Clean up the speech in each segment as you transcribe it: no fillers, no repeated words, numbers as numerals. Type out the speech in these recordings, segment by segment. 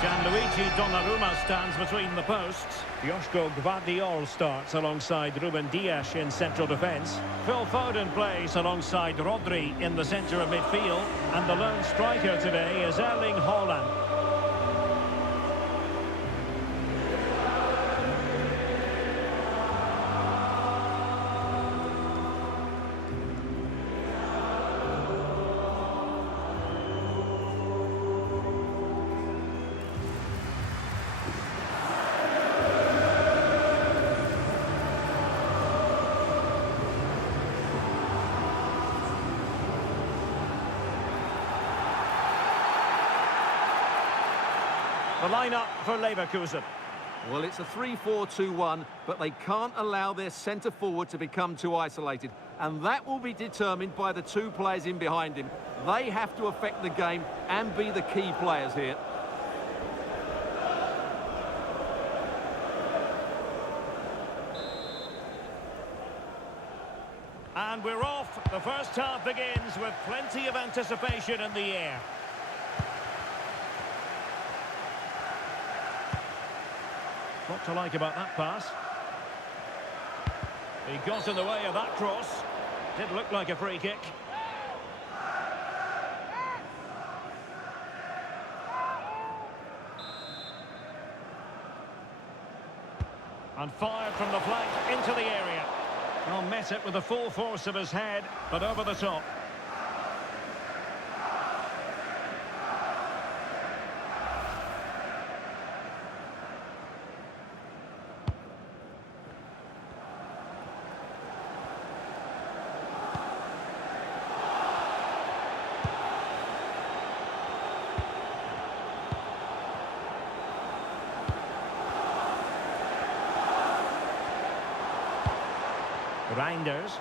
Gianluigi Donnarumma stands between the posts. Joško Gvardiol starts alongside Ruben Dias in central defence. Phil Foden plays alongside Rodri in the centre of midfield. And the lone striker today is Erling Haaland. The lineup for Leverkusen. Well, it's a 3-4-2-1, but they can't allow their centre-forward to become too isolated. And that will be determined by the two players in behind him. They have to affect the game and be the key players here. And we're off. The first half begins with plenty of anticipation in the air. What to like about that pass? He got in the way of that cross. Did look like a free kick. And fired from the flank into the area. Well, met it with the full force of his head, but over the top. Reinders.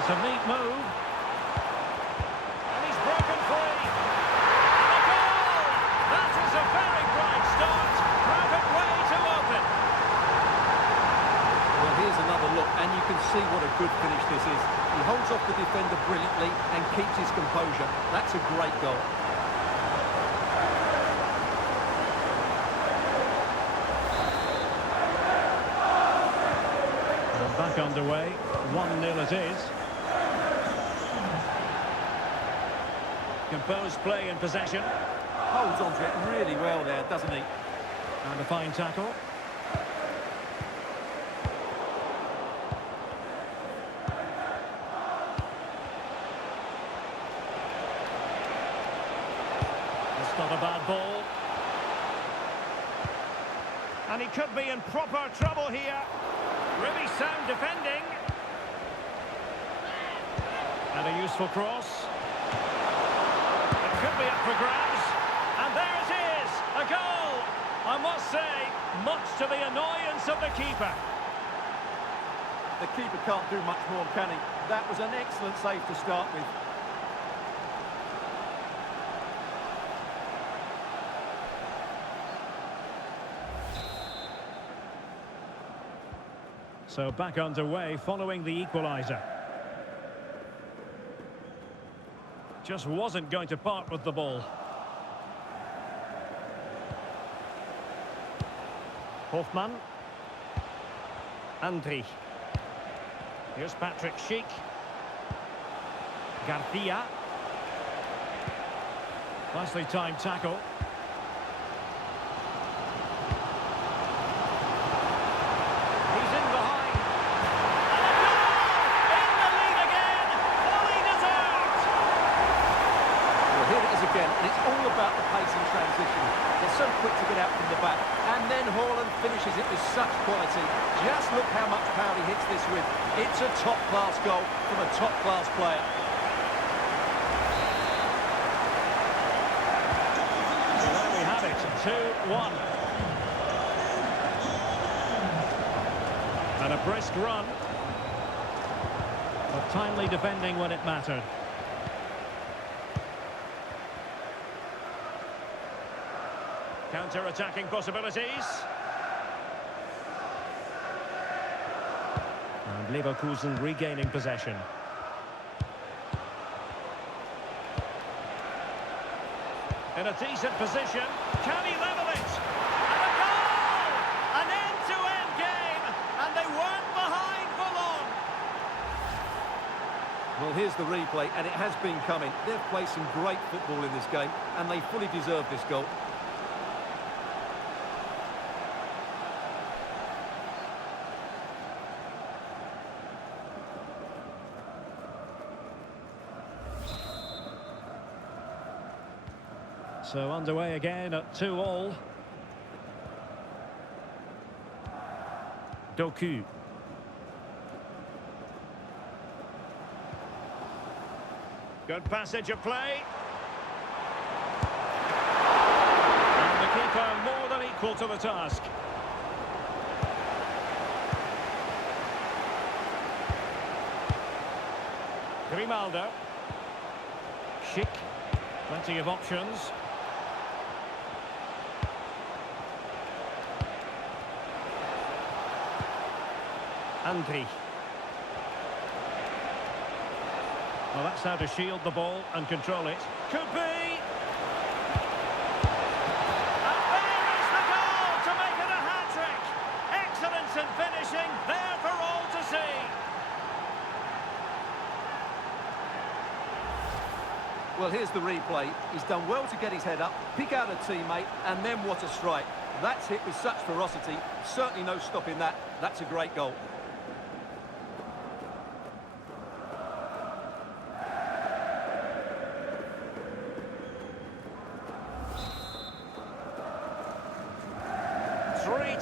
It's a neat move. And he's broken free. And a goal! That is a very bright start. Perfect way to open. Well, here's another look, and you can see what a good finish this is. He holds off the defender brilliantly and keeps his composure. That's a great goal. Back underway, 1-0 it is. Composed play in possession. Holds on to it really well there, doesn't he? And a fine tackle. It's not a bad ball. And he could be in proper trouble here. Really sound defending. And a useful cross. It could be up for grabs. And there it is, a goal. I must say, much to the annoyance of the keeper. The keeper can't do much more, can he? That was an excellent save to start with. So back underway following the equaliser. Just wasn't going to part with the ball. Hofmann. Andri. Here's Patrick Schick. Garcia. Nicely timed tackle. And it's all about the pace and transition. They're so quick to get out from the back. And then Haaland finishes it with such quality. Just look how much power he hits this with. It's a top-class goal from a top-class player. So there we have it, 2-1. And a brisk run. But timely defending when it mattered. Counter-attacking possibilities. And Leverkusen regaining possession. In a decent position. Can he level it? And a goal! An end-to-end game, and they weren't behind for long. Well, here's the replay, and it has been coming. They've played some great football in this game, and they fully deserve this goal. So underway again at 2-2. Doku. Good passage of play. And the keeper more than equal to the task. Grimaldo. Schick. Plenty of options. Andri. Well, that's how to shield the ball and control it. Could be! And there is the goal to make it a hat-trick! Excellence in finishing, there for all to see! Well, here's the replay. He's done well to get his head up, pick out a teammate, and then what a strike. That's hit with such ferocity. Certainly no stopping that. That's a great goal.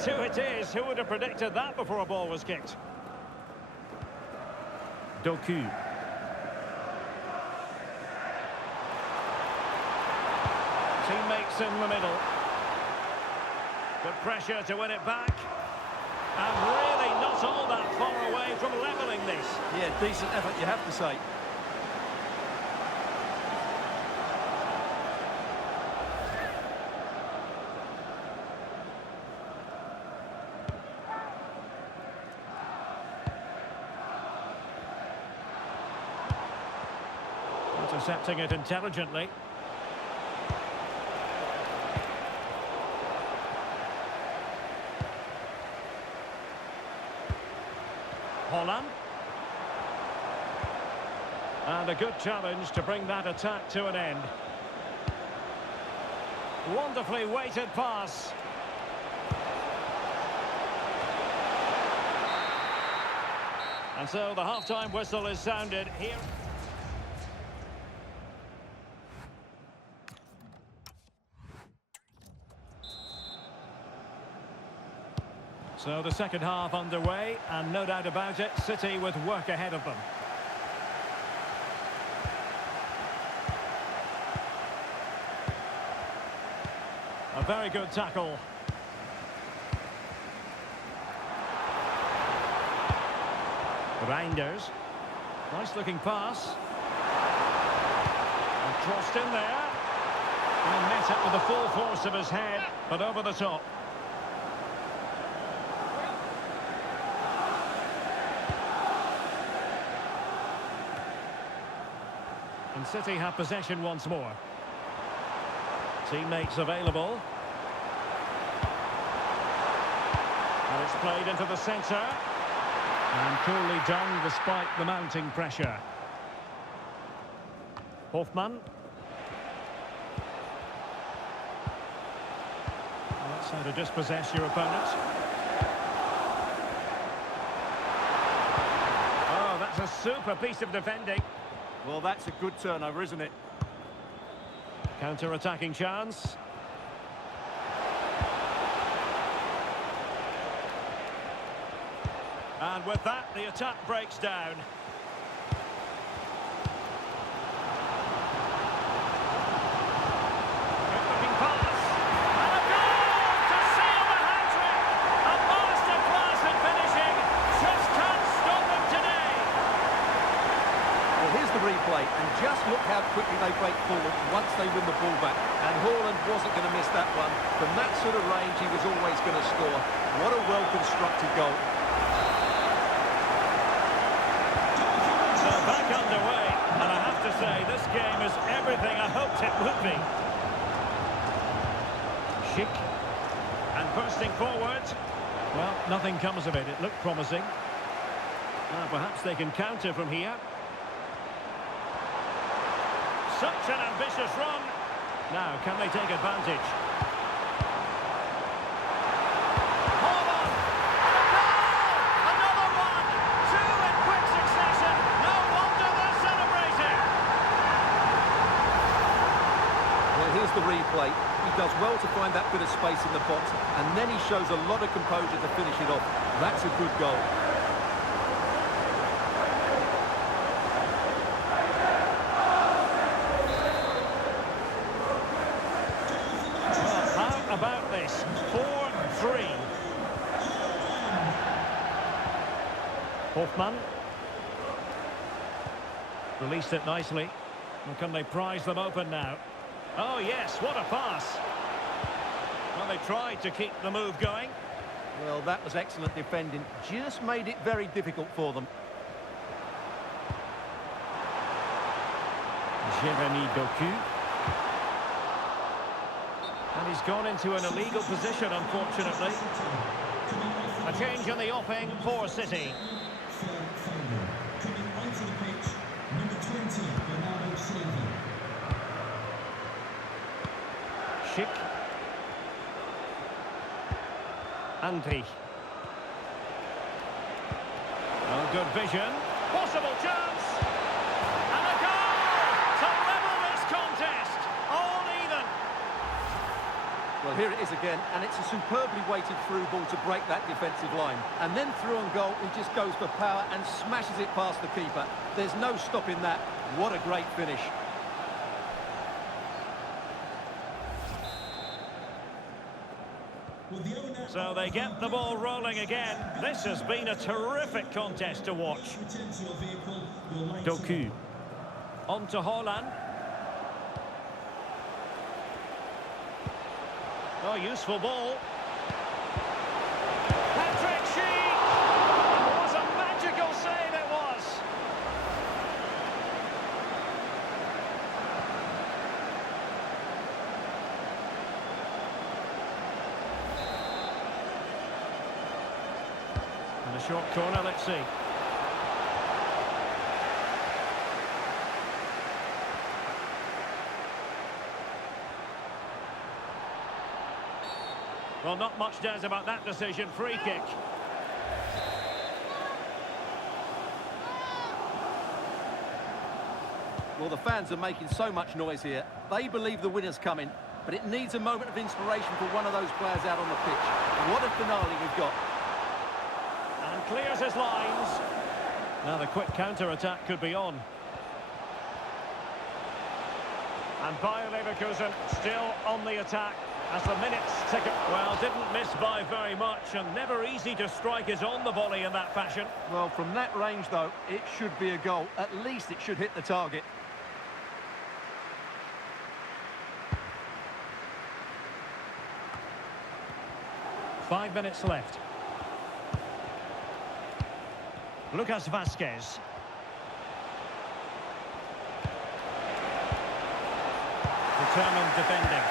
It is. Who would have predicted that before a ball was kicked? Doku. Teammates in the middle. Good pressure to win it back. And really not all that far away from levelling this. Yeah, decent effort, you have to say. Intercepting it intelligently. Holland. And a good challenge to bring that attack to an end. Wonderfully weighted pass. And so the half-time whistle is sounded here. So the second half underway, and no doubt about it, City with work ahead of them. A very good tackle. Reinders. Nice looking pass. And crossed in there. And met it with the full force of his head, but over the top. And City have possession once more. Teammates available. And it's played into the centre. And coolly done despite the mounting pressure. Hoffman. Well, that's how to dispossess your opponent. Oh, that's a super piece of defending. Well, that's a good turnover, isn't it? Counter-attacking chance. And with that, the attack breaks down. Good-looking pass. And a goal to seal the hat-trick. A masterclass in finishing. Just can't stop them today. Well, here's the replay, and just look how quickly they break forward once they win the ball back. And Haaland wasn't going to miss that one. From that sort of range, he was always going to score. What a well-constructed goal. Back underway, and I have to say, this game is everything I hoped it would be. Schick. And bursting forward. Well, nothing comes of it. It looked promising. Perhaps they can counter from here. Such an ambitious run. Now, can they take advantage? Hold on! Another one! Two in quick succession. No wonder they're celebrating. Well, here's the replay. He does well to find that bit of space in the box, and then he shows a lot of composure to finish it off. That's a good goal. About this 4-3. Hoffman released it nicely. Well, can they prize them open now? Oh yes, what a pass. Well, they tried to keep the move going. Well, that was excellent defending. Just made it very difficult for them. Jeremy Doku. And he's gone into an illegal position, unfortunately. A change in the offing for City. Schick. Andri. Oh, good vision. Possible chance. And a goal to level this contest. All even. Well, here it is again, and it's a superbly weighted through ball to break that defensive line. And then through on goal, he just goes for power and smashes it past the keeper. There's no stopping that. What a great finish. So they get the ball rolling again. This has been a terrific contest to watch. Doku. On to Haaland. Oh, useful ball. Patrick Schick! What a magical save it was! And a short corner, let's see. Well, not much doubt about that decision. Free kick. Well, the fans are making so much noise here. They believe the winner's coming, but it needs a moment of inspiration for one of those players out on the pitch. What a finale we've got. And clears his lines. Now the quick counter-attack could be on. And Bayer Leverkusen still on the attack. As the minutes tick it, well, didn't miss by very much, and never easy to strike it on the volley in that fashion. Well, from that range, though, it should be a goal. At least it should hit the target. Five minutes left. Lucas Vazquez. Determined defending.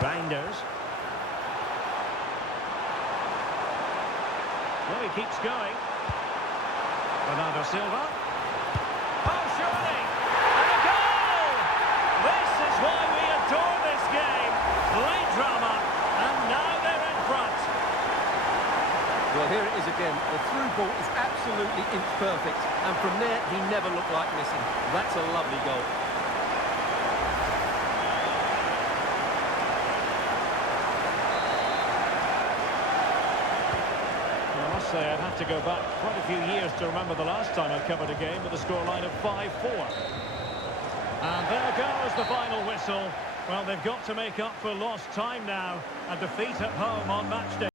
Reinders. Well, he keeps going. Bernardo Silva. Oh, surely! And a goal! This is why we adore this game. Late drama, and now they're in front. Well, here it is again. The through ball is absolutely inch perfect, and from there, he never looked like missing. That's a lovely goal. Say I'd have to go back quite a few years to remember the last time I covered a game with a scoreline of 5-4. And there goes the final whistle. Well, they've got to make up for lost time now. A defeat at home on match day.